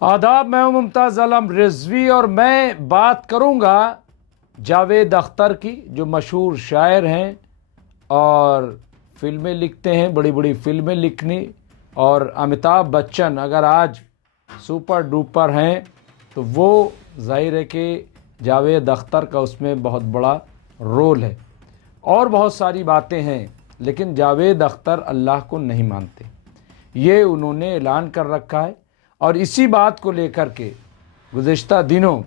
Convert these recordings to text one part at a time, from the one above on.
آداب، میں ہوں ممتاز عالم رضوی اور میں بات کروں گا جاوید اختر کی، جو مشہور شاعر ہیں اور فلمیں لکھتے ہیں، بڑی بڑی فلمیں لکھنی. اور امیتابھ بچن اگر آج سپر ڈوپر ہیں تو وہ ظاہر ہے کہ جاوید اختر کا اس میں بہت بڑا رول ہے. اور بہت ساری باتیں ہیں، لیکن جاوید اختر اللہ کو نہیں مانتے، یہ انہوں نے اعلان کر رکھا ہے. اور اسی بات کو لے کر کے گزشتہ دنوں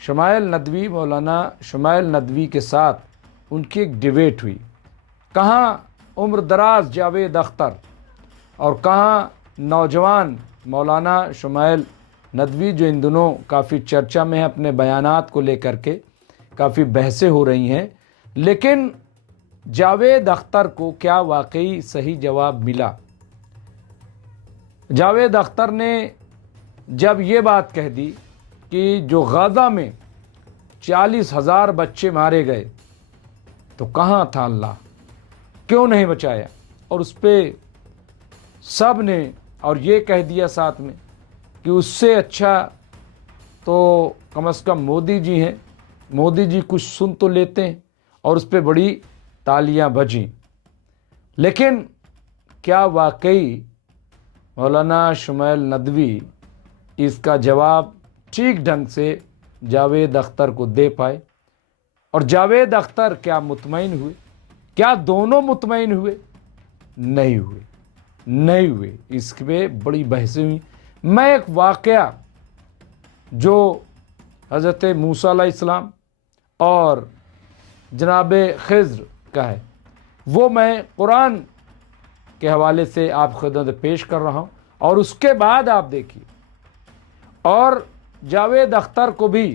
شمائل ندوی، مولانا شمائل ندوی کے ساتھ ان کی ایک ڈیبیٹ ہوئی. کہاں عمر دراز جاوید اختر اور کہاں نوجوان مولانا شمائل ندوی، جو ان دنوں کافی چرچا میں ہیں اپنے بیانات کو لے کر کے، کافی بحثیں ہو رہی ہیں. لیکن جاوید اختر کو کیا واقعی صحیح جواب ملا؟ جاوید اختر نے جب یہ بات کہہ دی کہ جو غزہ میں 40,000 بچے مارے گئے تو کہاں تھا اللہ، کیوں نہیں بچایا؟ اور اس پہ سب نے اور یہ کہہ دیا ساتھ میں کہ اس سے اچھا تو کم از کم مودی جی ہیں، مودی جی کچھ سن تو لیتے ہیں، اور اس پہ بڑی تالیاں بجیں. لیکن کیا واقعی مولانا شمائل ندوی اس کا جواب ٹھیک ڈھنگ سے جاوید اختر کو دے پائے؟ اور جاوید اختر کیا مطمئن ہوئے؟ کیا دونوں مطمئن ہوئے؟ نہیں ہوئے. اس پہ بڑی بحثیں ہوئی. میں ایک واقعہ جو حضرت موسیٰ علیہ السلام اور جناب خضر کا ہے، وہ میں قرآن کے حوالے سے آپ خدمت پیش کر رہا ہوں، اور اس کے بعد آپ دیکھیے. اور جاوید اختر کو بھی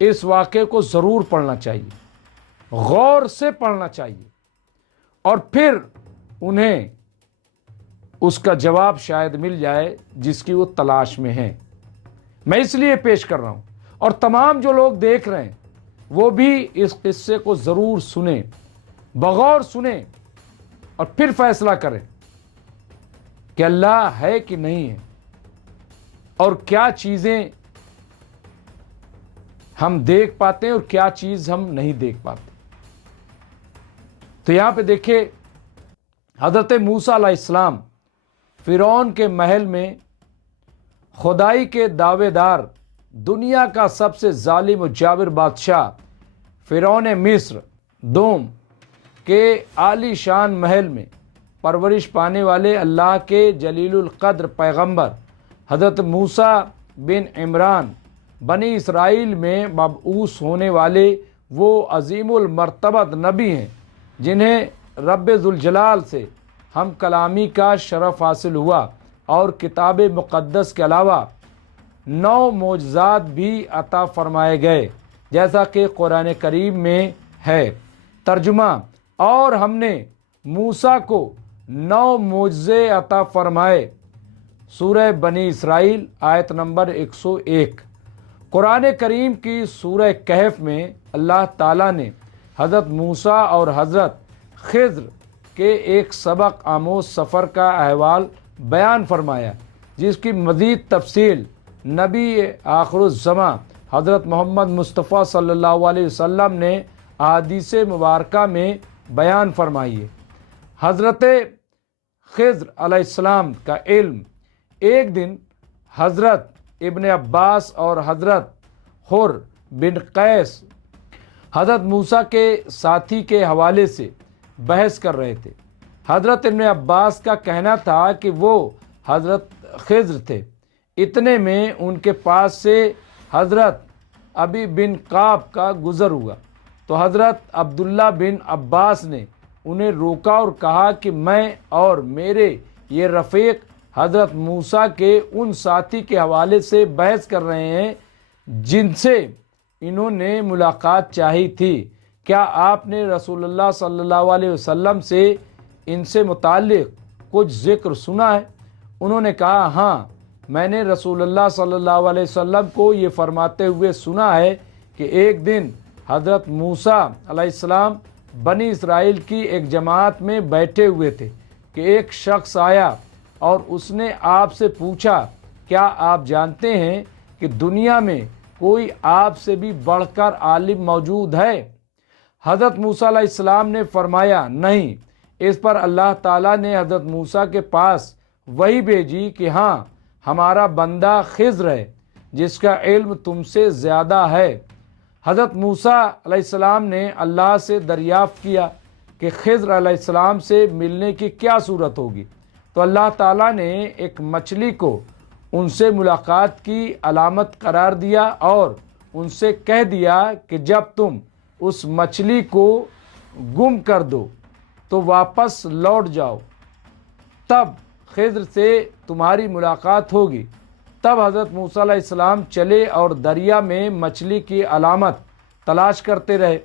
اس واقعے کو ضرور پڑھنا چاہیے، غور سے پڑھنا چاہیے، اور پھر انہیں اس کا جواب شاید مل جائے جس کی وہ تلاش میں ہیں. میں اس لیے پیش کر رہا ہوں، اور تمام جو لوگ دیکھ رہے ہیں وہ بھی اس قصے کو ضرور سنیں، بغور سنیں، اور پھر فیصلہ کریں کہ اللہ ہے کہ نہیں ہے، اور کیا چیزیں ہم دیکھ پاتے ہیں اور کیا چیز ہم نہیں دیکھ پاتے. تو یہاں پہ دیکھیں، حضرت موسیٰ علیہ السلام فرعون کے محل میں خدائی کے دعوے دار، دنیا کا سب سے ظالم و جابر بادشاہ فرعون مصر دوم کے عالی شان محل میں پرورش پانے والے اللہ کے جلیل القدر پیغمبر حضرت موسیٰ بن عمران بنی اسرائیل میں مبعوث ہونے والے وہ عظیم المرتبت نبی ہیں جنہیں رب ذوالجلال سے ہم کلامی کا شرف حاصل ہوا، اور کتاب مقدس کے علاوہ 9 معجزات بھی عطا فرمائے گئے، جیسا کہ قرآن کریم میں ہے ترجمہ. اور ہم نے موسیٰ کو 9 معجزے عطا فرمائے، سورہ بنی اسرائیل آیت نمبر 101. قرآن کریم کی سورہ کہف میں اللہ تعالیٰ نے حضرت موسیٰ اور حضرت خضر کے ایک سبق آموز سفر کا احوال بیان فرمایا، جس کی مزید تفصیل نبی آخر الزماں حضرت محمد مصطفیٰ صلی اللہ علیہ وسلم نے احادیث مبارکہ میں بیان فرمائی ہے. حضرت خضر علیہ السلام کا علم ایک دن حضرت ابن عباس اور حضرت حر بن قیس حضرت موسیٰ کے ساتھی کے حوالے سے بحث کر رہے تھے. حضرت ابن عباس کا کہنا تھا کہ وہ حضرت خضر تھے. اتنے میں ان کے پاس سے حضرت ابی بن قاب کا گزر ہوا، تو حضرت عبداللہ بن عباس نے انہیں روکا اور کہا کہ میں اور میرے یہ رفیق حضرت موسیٰ کے ان ساتھی کے حوالے سے بحث کر رہے ہیں جن سے انہوں نے ملاقات چاہی تھی. کیا آپ نے رسول اللہ صلی اللہ علیہ وسلم سے ان سے متعلق کچھ ذکر سنا ہے؟ انہوں نے کہا، ہاں، میں نے رسول اللہ صلی اللہ علیہ وسلم کو یہ فرماتے ہوئے سنا ہے کہ ایک دن حضرت موسیٰ علیہ السلام بنی اسرائیل کی ایک جماعت میں بیٹھے ہوئے تھے کہ ایک شخص آیا اور اس نے آپ سے پوچھا کیا آپ جانتے ہیں کہ دنیا میں کوئی آپ سے بھی بڑھ کر عالم موجود ہے؟ حضرت موسیٰ علیہ السلام نے فرمایا نہیں۔ اس پر اللہ تعالیٰ نے حضرت موسیٰ کے پاس وحی بھیجی کہ ہاں، ہمارا بندہ خضر ہے جس کا علم تم سے زیادہ ہے۔ حضرت موسیٰ علیہ السلام نے اللہ سے دریافت کیا کہ خضر علیہ السلام سے ملنے کی کیا صورت ہوگی، تو اللہ تعالیٰ نے ایک مچھلی کو ان سے ملاقات کی علامت قرار دیا اور ان سے کہہ دیا کہ جب تم اس مچھلی کو گم کر دو تو واپس لوٹ جاؤ، تب خضر سے تمہاری ملاقات ہوگی۔ تب حضرت موسیٰ علیہ السلام چلے اور دریا میں مچھلی کی علامت تلاش کرتے رہے۔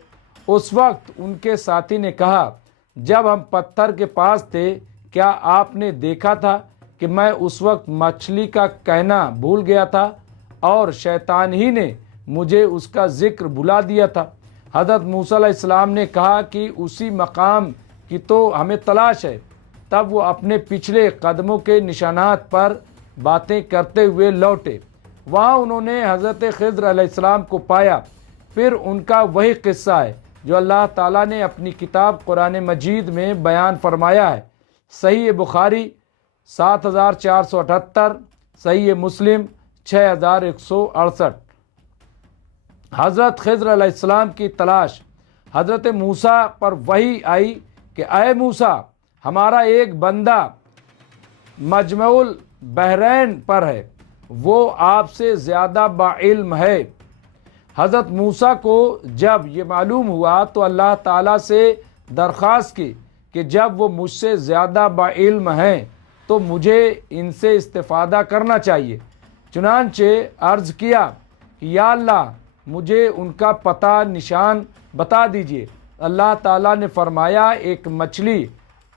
اس وقت ان کے ساتھی نے کہا، جب ہم پتھر کے پاس تھے کیا آپ نے دیکھا تھا کہ میں اس وقت مچھلی کا کہنا بھول گیا تھا اور شیطان ہی نے مجھے اس کا ذکر بھلا دیا تھا؟ حضرت موسیٰ علیہ السلام نے کہا کہ اسی مقام کی تو ہمیں تلاش ہے۔ تب وہ اپنے پچھلے قدموں کے نشانات پر باتیں کرتے ہوئے لوٹے۔ وہاں انہوں نے حضرت خضر علیہ السلام کو پایا۔ پھر ان کا وہی قصہ ہے جو اللہ تعالیٰ نے اپنی کتاب قرآن مجید میں بیان فرمایا ہے۔ صحیح بخاری 7478، صحیح مسلم 6168۔ حضرت خضر علیہ السلام کی تلاش۔ حضرت موسیٰ پر وحی آئی کہ اے موسیٰ، ہمارا ایک بندہ مجمع البحرین پر ہے، وہ آپ سے زیادہ باعلم ہے۔ حضرت موسیٰ کو جب یہ معلوم ہوا تو اللہ تعالیٰ سے درخواست کی کہ جب وہ مجھ سے زیادہ باعلم ہیں تو مجھے ان سے استفادہ کرنا چاہیے۔ چنانچہ عرض کیا کہ یا اللہ، مجھے ان کا پتہ نشان بتا دیجیے۔ اللہ تعالیٰ نے فرمایا، ایک مچھلی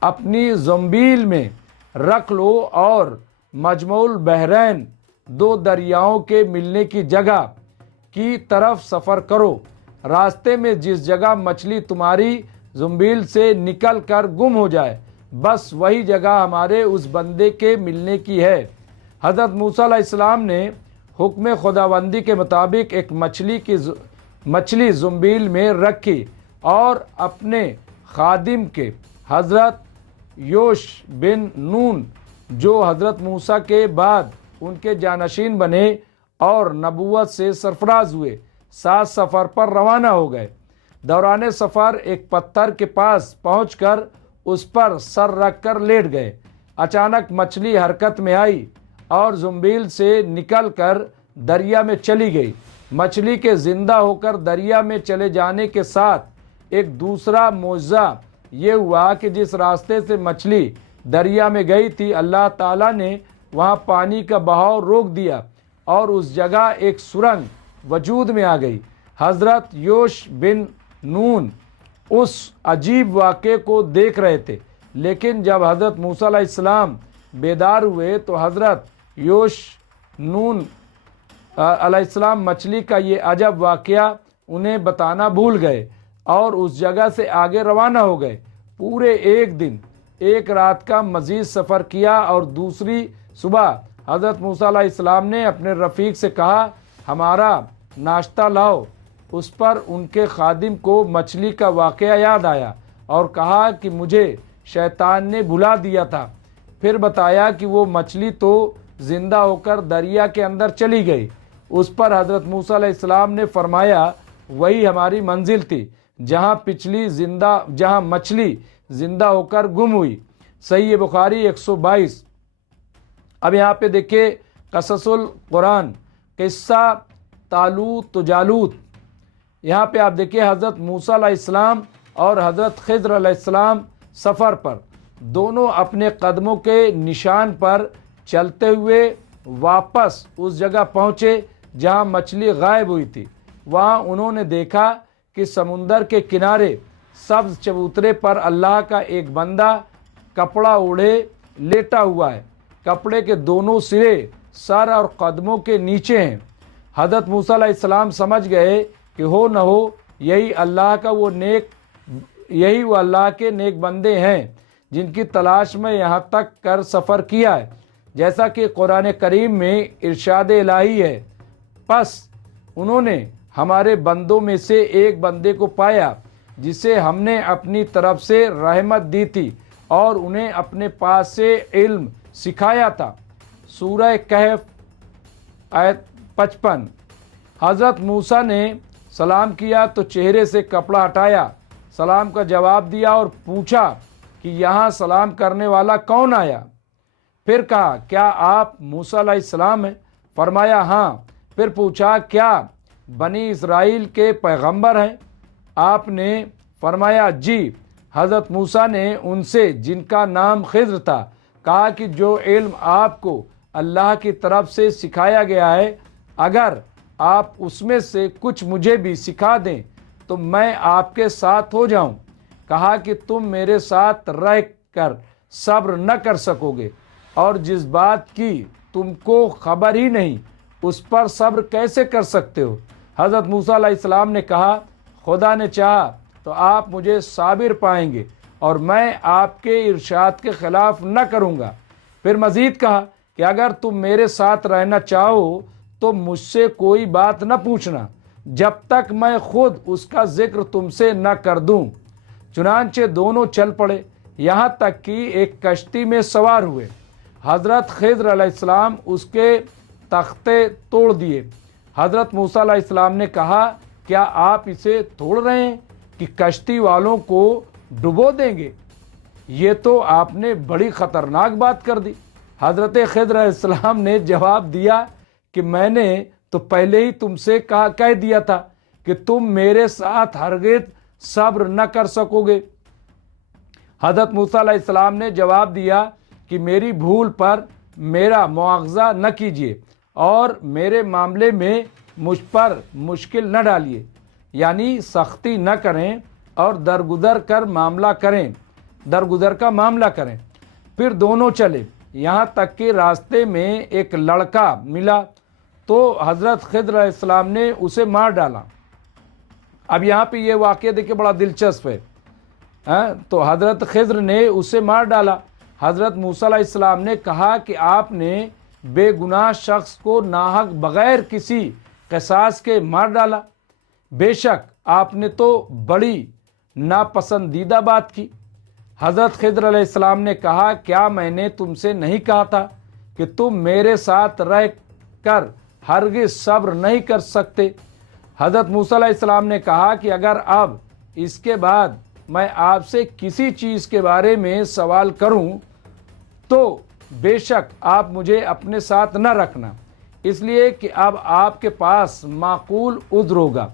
اپنی زنبیل میں رکھ لو اور مجمع البحرین، دو دریاؤں کے ملنے کی جگہ کی طرف سفر کرو۔ راستے میں جس جگہ مچھلی تمہاری زنبیل سے نکل کر گم ہو جائے، بس وہی جگہ ہمارے اس بندے کے ملنے کی ہے۔ حضرت موسیٰ علیہ السلام نے حکم خداوندی کے مطابق ایک مچھلی زنبیل میں رکھی اور اپنے خادم کے حضرت یوش بن نون، جو حضرت موسیٰ کے بعد ان کے جانشین بنے اور نبوت سے سرفراز ہوئے، ساتھ سفر پر روانہ ہو گئے۔ دوران سفر ایک پتھر کے پاس پہنچ کر اس پر سر رکھ کر لیٹ گئے۔ اچانک مچھلی حرکت میں آئی اور زنبیل سے نکل کر دریا میں چلی گئی۔ مچھلی کے زندہ ہو کر دریا میں چلے جانے کے ساتھ ایک دوسرا معجزہ یہ ہوا کہ جس راستے سے مچھلی دریا میں گئی تھی، اللہ تعالیٰ نے وہاں پانی کا بہاؤ روک دیا اور اس جگہ ایک سرنگ وجود میں آ گئی۔ حضرت یوش بن نون اس عجیب واقعے کو دیکھ رہے تھے، لیکن جب حضرت موسیٰ علیہ السلام بیدار ہوئے تو حضرت یوش نون علیہ السلام مچھلی کا یہ عجب واقعہ انہیں بتانا بھول گئے اور اس جگہ سے آگے روانہ ہو گئے۔ پورے ایک دن ایک رات کا مزید سفر کیا اور دوسری صبح حضرت موسیٰ علیہ السلام نے اپنے رفیق سے کہا، ہمارا ناشتہ لاؤ۔ اس پر ان کے خادم کو مچھلی کا واقعہ یاد آیا اور کہا کہ مجھے شیطان نے بھلا دیا تھا۔ پھر بتایا کہ وہ مچھلی تو زندہ ہو کر دریا کے اندر چلی گئی۔ اس پر حضرت موسیٰ علیہ السلام نے فرمایا، وہی ہماری منزل تھی جہاں مچھلی زندہ ہو کر گم ہوئی۔ صحیح بخاری 122۔ اب یہاں پہ دیکھیں قصص القرآن، قصہ طالوت و جالوت۔ یہاں پہ آپ دیکھیں حضرت موسیٰ علیہ السلام اور حضرت خضر علیہ السلام سفر پر، دونوں اپنے قدموں کے نشان پر چلتے ہوئے واپس اس جگہ پہنچے جہاں مچھلی غائب ہوئی تھی۔ وہاں انہوں نے دیکھا کہ سمندر کے کنارے سبز چبوترے پر اللہ کا ایک بندہ کپڑا اوڑھے لیٹا ہوا ہے۔ کپڑے کے دونوں سرے سر اور قدموں کے نیچے ہیں۔ حضرت موسیٰ علیہ السلام سمجھ گئے کہ ہو نہ ہو یہی وہ اللہ کے نیک بندے ہیں جن کی تلاش میں یہاں تک کر سفر کیا ہے۔ جیسا کہ قرآن کریم میں ارشاد الہی ہے، پس انہوں نے ہمارے بندوں میں سے ایک بندے کو پایا جسے ہم نے اپنی طرف سے رحمت دی تھی اور انہیں اپنے پاس سے علم سکھایا تھا۔ سورہ کہف آیت 55۔ حضرت موسیٰ نے سلام کیا تو چہرے سے کپڑا ہٹایا، سلام کا جواب دیا اور پوچھا کہ یہاں سلام کرنے والا کون آیا؟ پھر کہا، کیا آپ موسیٰ علیہ السلام ہیں؟ فرمایا ہاں۔ پھر پوچھا، کیا بنی اسرائیل کے پیغمبر ہیں؟ آپ نے فرمایا جی۔ حضرت موسیٰ نے ان سے، جن کا نام خضر تھا، کہا کہ جو علم آپ کو اللہ کی طرف سے سکھایا گیا ہے، اگر آپ اس میں سے کچھ مجھے بھی سکھا دیں تو میں آپ کے ساتھ ہو جاؤں۔ کہا کہ تم میرے ساتھ رہ کر صبر نہ کر سکو گے، اور جس بات کی تم کو خبر ہی نہیں اس پر صبر کیسے کر سکتے ہو؟ حضرت موسیٰ علیہ السلام نے کہا، خدا نے چاہا تو آپ مجھے صابر پائیں گے اور میں آپ کے ارشاد کے خلاف نہ کروں گا۔ پھر مزید کہا کہ اگر تم میرے ساتھ رہنا چاہو تو مجھ سے کوئی بات نہ پوچھنا جب تک میں خود اس کا ذکر تم سے نہ کر دوں۔ چنانچہ دونوں چل پڑے، یہاں تک کہ ایک کشتی میں سوار ہوئے۔ حضرت خضر علیہ السلام اس کے تختے توڑ دیے۔ حضرت موسیٰ علیہ السلام نے کہا، کیا آپ اسے توڑ رہے ہیں کہ کشتی والوں کو ڈبو دیں گے؟ یہ تو آپ نے بڑی خطرناک بات کر دی۔ حضرت خضر علیہ السلام نے جواب دیا کہ میں نے تو پہلے ہی تم سے کہہ دیا تھا کہ تم میرے ساتھ ہرگز صبر نہ کر سکو گے۔ حضرت موسیٰ علیہ السلام نے جواب دیا کہ میری بھول پر میرا مواخذہ نہ کیجیے اور میرے معاملے میں مجھ پر مشکل نہ ڈالیے، یعنی سختی نہ کریں اور درگزر کا معاملہ کریں۔ پھر دونوں چلے، یہاں تک کہ راستے میں ایک لڑکا ملا تو حضرت خضر علیہ السلام نے اسے مار ڈالا۔ اب یہاں پہ یہ واقعہ دیکھیں بڑا دلچسپ ہے۔ تو حضرت خضر نے اسے مار ڈالا۔ حضرت موسیٰ علیہ السلام نے کہا کہ آپ نے بے گناہ شخص کو ناحق بغیر کسی قصاص کے مار ڈالا۔ بے شک آپ نے تو بڑی ناپسندیدہ بات کی۔ حضرت خضر علیہ السلام نے کہا، کیا میں نے تم سے نہیں کہا تھا کہ تم میرے ساتھ رہ کر ہرگز صبر نہیں کر سکتے؟ حضرت موسیٰ علیہ السلام نے کہا کہ اگر اب اس کے بعد میں آپ سے کسی چیز کے بارے میں سوال کروں تو بے شک آپ مجھے اپنے ساتھ نہ رکھنا، اس لیے کہ اب آپ کے پاس معقول عذر ہوگا۔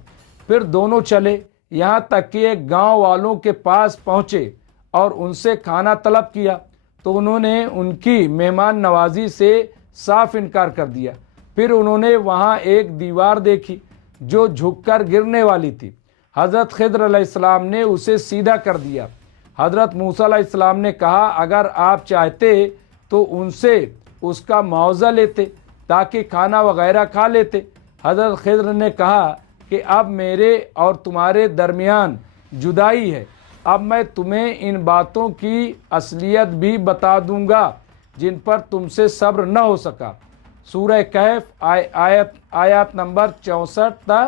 پھر دونوں چلے، یہاں تک کہ ایک گاؤں والوں کے پاس پہنچے اور ان سے کھانا طلب کیا تو انہوں نے ان کی مہمان نوازی سے صاف انکار کر دیا۔ پھر انہوں نے وہاں ایک دیوار دیکھی جو جھک کر گرنے والی تھی۔ حضرت خضر علیہ السلام نے اسے سیدھا کر دیا۔ حضرت موسیٰ علیہ السلام نے کہا، اگر آپ چاہتے تو ان سے اس کا معاوضہ لیتے تاکہ کھانا وغیرہ کھا لیتے۔ حضرت خضر نے کہا کہ اب میرے اور تمہارے درمیان جدائی ہے، اب میں تمہیں ان باتوں کی اصلیت بھی بتا دوں گا جن پر تم سے صبر نہ ہو سکا۔ سورہ کہف آیات نمبر 64 تا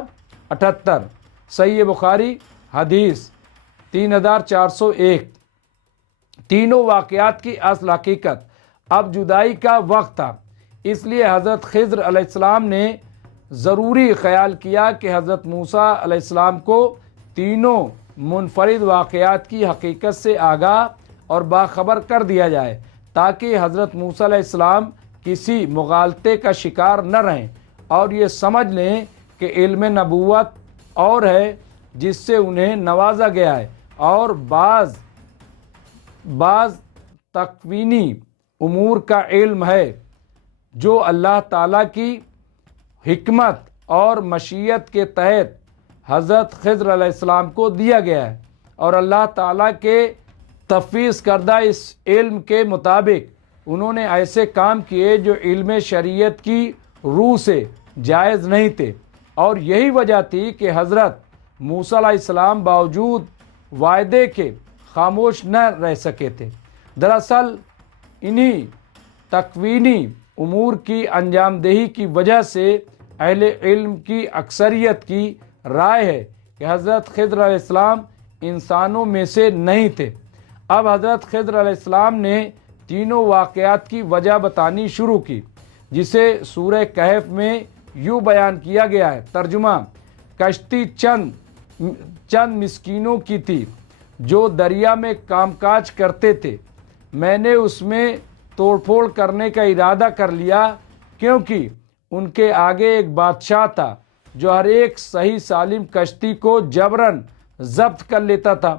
78، صحیح بخاری حدیث 3401۔ تینوں واقعات کی اصل حقیقت، اب جدائی کا وقت تھا، اس لیے حضرت خضر علیہ السلام نے ضروری خیال کیا کہ حضرت موسیٰ علیہ السلام کو تینوں منفرد واقعات کی حقیقت سے آگاہ اور باخبر کر دیا جائے تاکہ حضرت موسیٰ علیہ السلام کسی مغالطے کا شکار نہ رہیں اور یہ سمجھ لیں کہ علم نبوت اور ہے جس سے انہیں نوازا گیا ہے، اور بعض تکوینی امور کا علم ہے جو اللہ تعالیٰ کی حکمت اور مشیت کے تحت حضرت خضر علیہ السلام کو دیا گیا ہے، اور اللہ تعالیٰ کے تفویض کردہ اس علم کے مطابق انہوں نے ایسے کام کیے جو علم شریعت کی روح سے جائز نہیں تھے، اور یہی وجہ تھی کہ حضرت موسیٰ علیہ السلام باوجود وعدے کے خاموش نہ رہ سکے تھے۔ دراصل انہی تکوینی امور کی انجام دہی کی وجہ سے اہل علم کی اکثریت کی رائے ہے کہ حضرت خضر علیہ السلام انسانوں میں سے نہیں تھے۔ اب حضرت خضر علیہ السلام نے تینوں واقعات کی وجہ بتانی شروع کی، جسے سورہ کہف میں یوں بیان کیا گیا ہے۔ ترجمہ: کشتی چند مسکینوں کی تھی جو دریا میں کام کاج کرتے تھے۔ میں نے اس میں توڑ پھوڑ کرنے کا ارادہ کر لیا، کیونکہ ان کے آگے ایک بادشاہ تھا جو ہر ایک صحیح سالم کشتی کو جبراً ضبط کر لیتا تھا،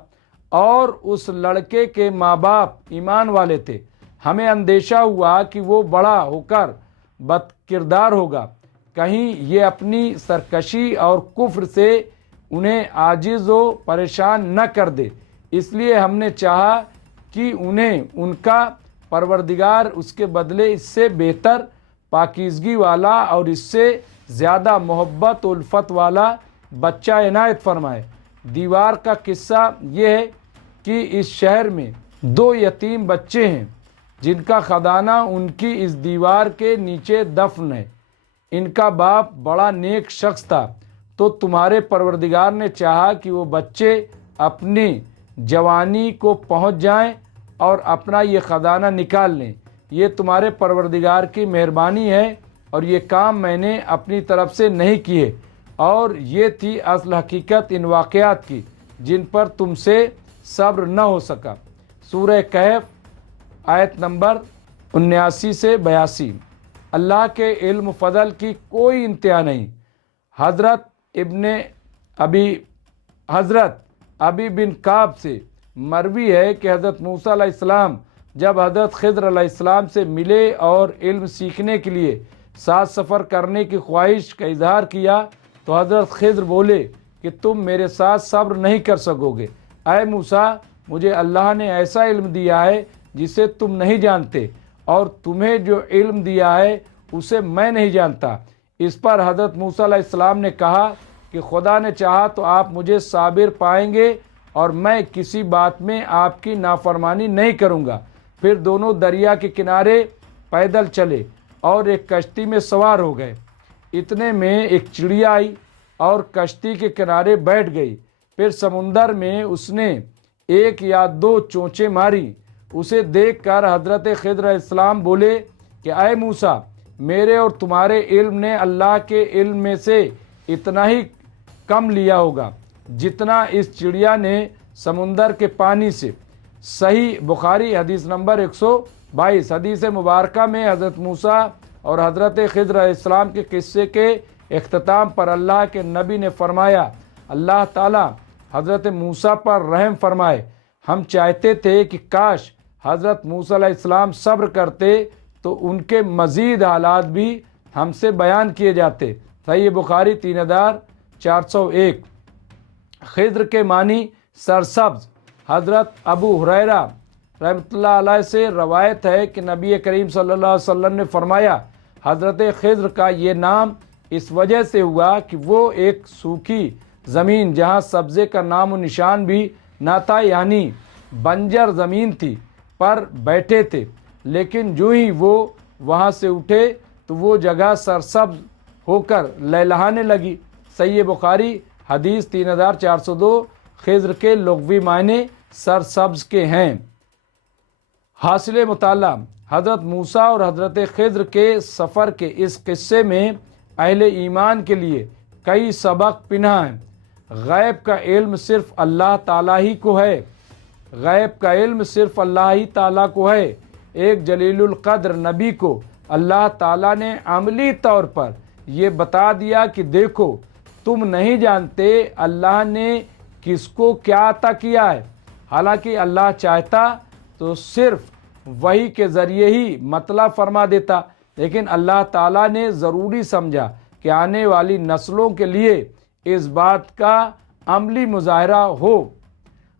اور اس لڑکے کے ماں باپ ایمان والے تھے۔ ہمیں اندیشہ ہوا کہ وہ بڑا ہو کر بد کردار ہوگا، کہیں یہ اپنی سرکشی اور کفر سے انہیں عاجز و پریشان نہ کر دے۔ اس لیے ہم نے چاہا کہ انہیں ان کا پروردگار اس کے بدلے اس سے بہتر پاکیزگی والا اور اس سے زیادہ محبت و الفت والا بچہ عنایت فرمائے۔ دیوار کا قصہ یہ ہے کہ اس شہر میں 2 یتیم بچے ہیں جن کا خزانہ ان کی اس دیوار کے نیچے دفن ہے۔ ان کا باپ بڑا نیک شخص تھا، تو تمہارے پروردگار نے چاہا کہ وہ بچے اپنی جوانی کو پہنچ جائیں اور اپنا یہ خزانہ نکال لیں۔ یہ تمہارے پروردگار کی مہربانی ہے، اور یہ کام میں نے اپنی طرف سے نہیں کیے، اور یہ تھی اصل حقیقت ان واقعات کی جن پر تم سے صبر نہ ہو سکا۔ سورہ کہف آیت نمبر 79 سے 82۔ اللہ کے علم و فضل کی کوئی انتہا نہیں۔ حضرت ابی بن کعب سے مروی ہے کہ حضرت موسیٰ علیہ السلام جب حضرت خضر علیہ السلام سے ملے اور علم سیکھنے کے لیے ساتھ سفر کرنے کی خواہش کا اظہار کیا، تو حضرت خضر بولے کہ تم میرے ساتھ صبر نہیں کر سکو گے۔ اے موسیٰ، مجھے اللہ نے ایسا علم دیا ہے جسے تم نہیں جانتے، اور تمہیں جو علم دیا ہے اسے میں نہیں جانتا۔ اس پر حضرت موسیٰ علیہ السلام نے کہا کہ خدا نے چاہا تو آپ مجھے صابر پائیں گے، اور میں کسی بات میں آپ کی نافرمانی نہیں کروں گا۔ پھر دونوں دریا کے کنارے پیدل چلے اور ایک کشتی میں سوار ہو گئے۔ اتنے میں ایک چڑیا آئی اور کشتی کے کنارے بیٹھ گئی۔ پھر سمندر میں اس نے 1 یا 2 چونچیں ماری۔ اسے دیکھ کر حضرت خضر علیہ السلام بولے کہ اے موسیٰ، میرے اور تمہارے علم نے اللہ کے علم میں سے اتنا ہی کم لیا ہوگا جتنا اس چڑیا نے سمندر کے پانی سے۔ صحیح بخاری حدیث نمبر 122۔ حدیث مبارکہ میں حضرت موسیٰ اور حضرت خضر علیہ السلام کے قصے کے اختتام پر اللہ کے نبی نے فرمایا، اللہ تعالیٰ حضرت موسیٰ پر رحم فرمائے۔ ہم چاہتے تھے کہ کاش حضرت موسیٰ علیہ السلام صبر کرتے تو ان کے مزید حالات بھی ہم سے بیان کیے جاتے۔ صحیح بخاری 3401۔ خضر کے معنی سرسبز۔ حضرت ابو ہریرہ رحمۃ اللہ علیہ سے روایت ہے کہ نبی کریم صلی اللہ علیہ وسلم نے فرمایا، حضرت خضر کا یہ نام اس وجہ سے ہوا کہ وہ ایک سوکھی زمین جہاں سبزے کا نام و نشان بھی نہ تھا، یعنی بنجر زمین تھی، پر بیٹھے تھے، لیکن جو ہی وہ وہاں سے اٹھے تو وہ جگہ سرسبز ہو کر لہلہانے لگی۔ صحیح بخاری حدیث 3402۔ خضر کے لغوی معنی سرسبز کے ہیں۔ حاصل مطالعہ: حضرت موسیٰ اور حضرت خضر کے سفر کے اس قصے میں اہل ایمان کے لیے کئی سبق پنہاں ہیں۔ غیب کا علم صرف اللہ تعالیٰ ہی کو ہے۔ غیب کا علم صرف اللہ ہی تعالیٰ کو ہے۔ ایک جلیل القدر نبی کو اللہ تعالیٰ نے عملی طور پر یہ بتا دیا کہ دیکھو، تم نہیں جانتے اللہ نے کس کو کیا عطا کیا ہے۔ حالانکہ اللہ چاہتا تو صرف وحی کے ذریعے ہی مطلب فرما دیتا، لیکن اللہ تعالیٰ نے ضروری سمجھا کہ آنے والی نسلوں کے لیے اس بات کا عملی مظاہرہ ہو۔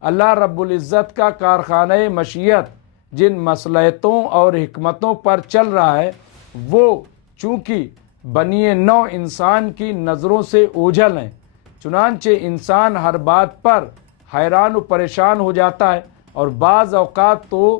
اللہ رب العزت کا کارخانہ مشیت جن مصلحتوں اور حکمتوں پر چل رہا ہے، وہ چونکہ بنی نوع انسان کی نظروں سے اوجھل ہیں، چنانچہ انسان ہر بات پر حیران و پریشان ہو جاتا ہے، اور بعض اوقات تو